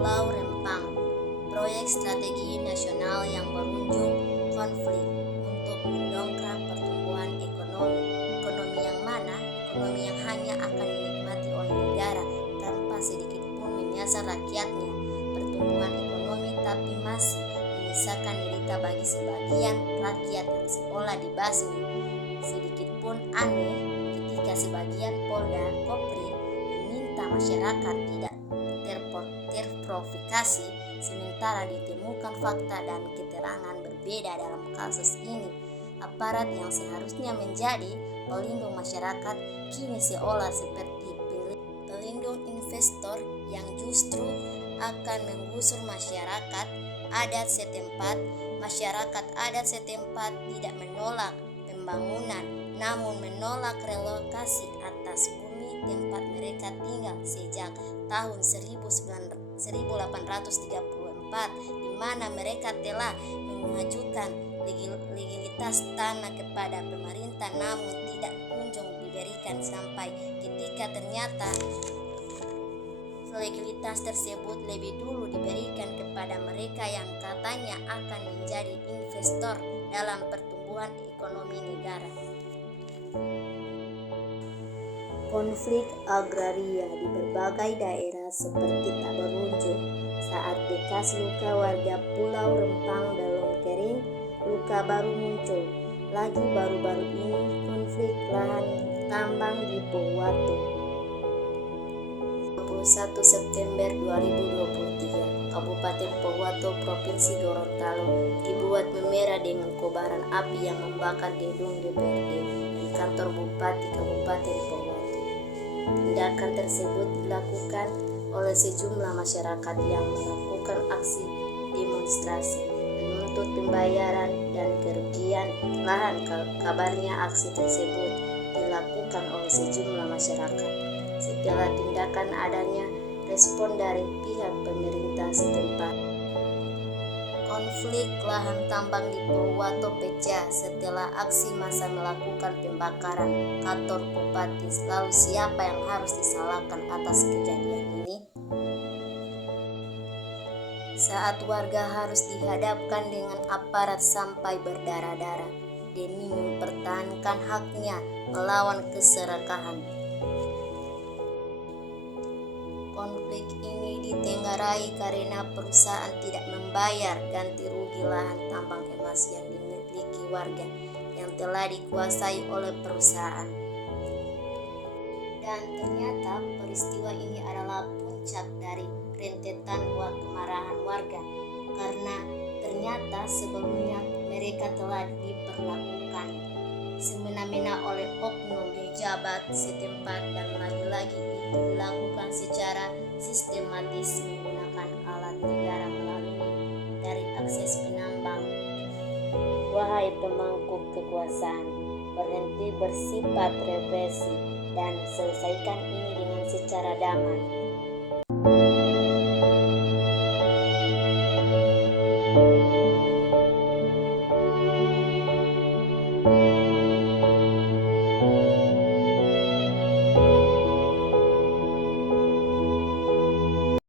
Pulau Rempang, proyek strategi nasional yang berujung konflik untuk mendongkrak pertumbuhan ekonomi yang mana ekonomi yang hanya akan dinikmati oleh negara tanpa sedikit pun menyasar rakyatnya. Pertumbuhan ekonomi tapi masih menyisakan derita bagi sebagian rakyat yang seolah dibasmi. Sedikit pun aneh ketika sebagian Polda Kopri meminta masyarakat tidak terprovokasi, sementara ditemukan fakta dan keterangan berbeda dalam kasus ini. Aparat yang seharusnya menjadi pelindung masyarakat kini seolah seperti pelindung investor yang justru akan menggusur masyarakat adat setempat. Masyarakat adat setempat tidak menolak pembangunan, namun menolak relokasi atas bumi tempat mereka tinggal sejak tahun 1834, di mana mereka telah mengajukan legalitas tanah kepada pemerintah, namun tidak kunjung diberikan sampai ketika ternyata legalitas tersebut lebih dulu diberikan kepada mereka yang katanya akan menjadi investor dalam pertumbuhan ekonomi negara. Konflik agraria di berbagai daerah seperti tak berujung saat bekas luka warga Pulau Rempang belum kering, luka baru muncul lagi baru-baru ini. Konflik lahan tambang di Pohuwato. 21 September 2023, Kabupaten Pohuwato, Provinsi Gorontalo dibuat memerah dengan kobaran api yang membakar gedung DPRD dan kantor Bupati Kabupaten Pohuwato. Tindakan tersebut dilakukan oleh sejumlah masyarakat yang melakukan aksi demonstrasi menuntut pembayaran dan kerugian lahan. Kabarnya aksi tersebut dilakukan oleh sejumlah masyarakat setelah tindakan adanya respon dari pihak pemerintah setempat. Konflik lahan tambang di Pohuwato pecah setelah aksi massa melakukan pembakaran kantor bupati. Lalu siapa yang harus disalahkan atas kejadian ini? Saat warga harus dihadapkan dengan aparat sampai berdarah-darah demi mempertahankan haknya melawan keserakahan. Konflik ini ditenggarai karena perusahaan tidak membayar ganti rugi lahan tambang emas yang dimiliki warga yang telah dikuasai oleh perusahaan. Dan ternyata peristiwa ini adalah puncak dari rentetan kemarahan warga, karena ternyata sebelumnya mereka telah diperlakukan semena-mena oleh oknum pejabat setempat, dan lagi-lagi itu dilakukan secara sistematis menggunakan alat negara melalui dari akses penambang. Wahai pemangku kekuasaan, berhenti bersifat represi dan selesaikan ini dengan secara damai.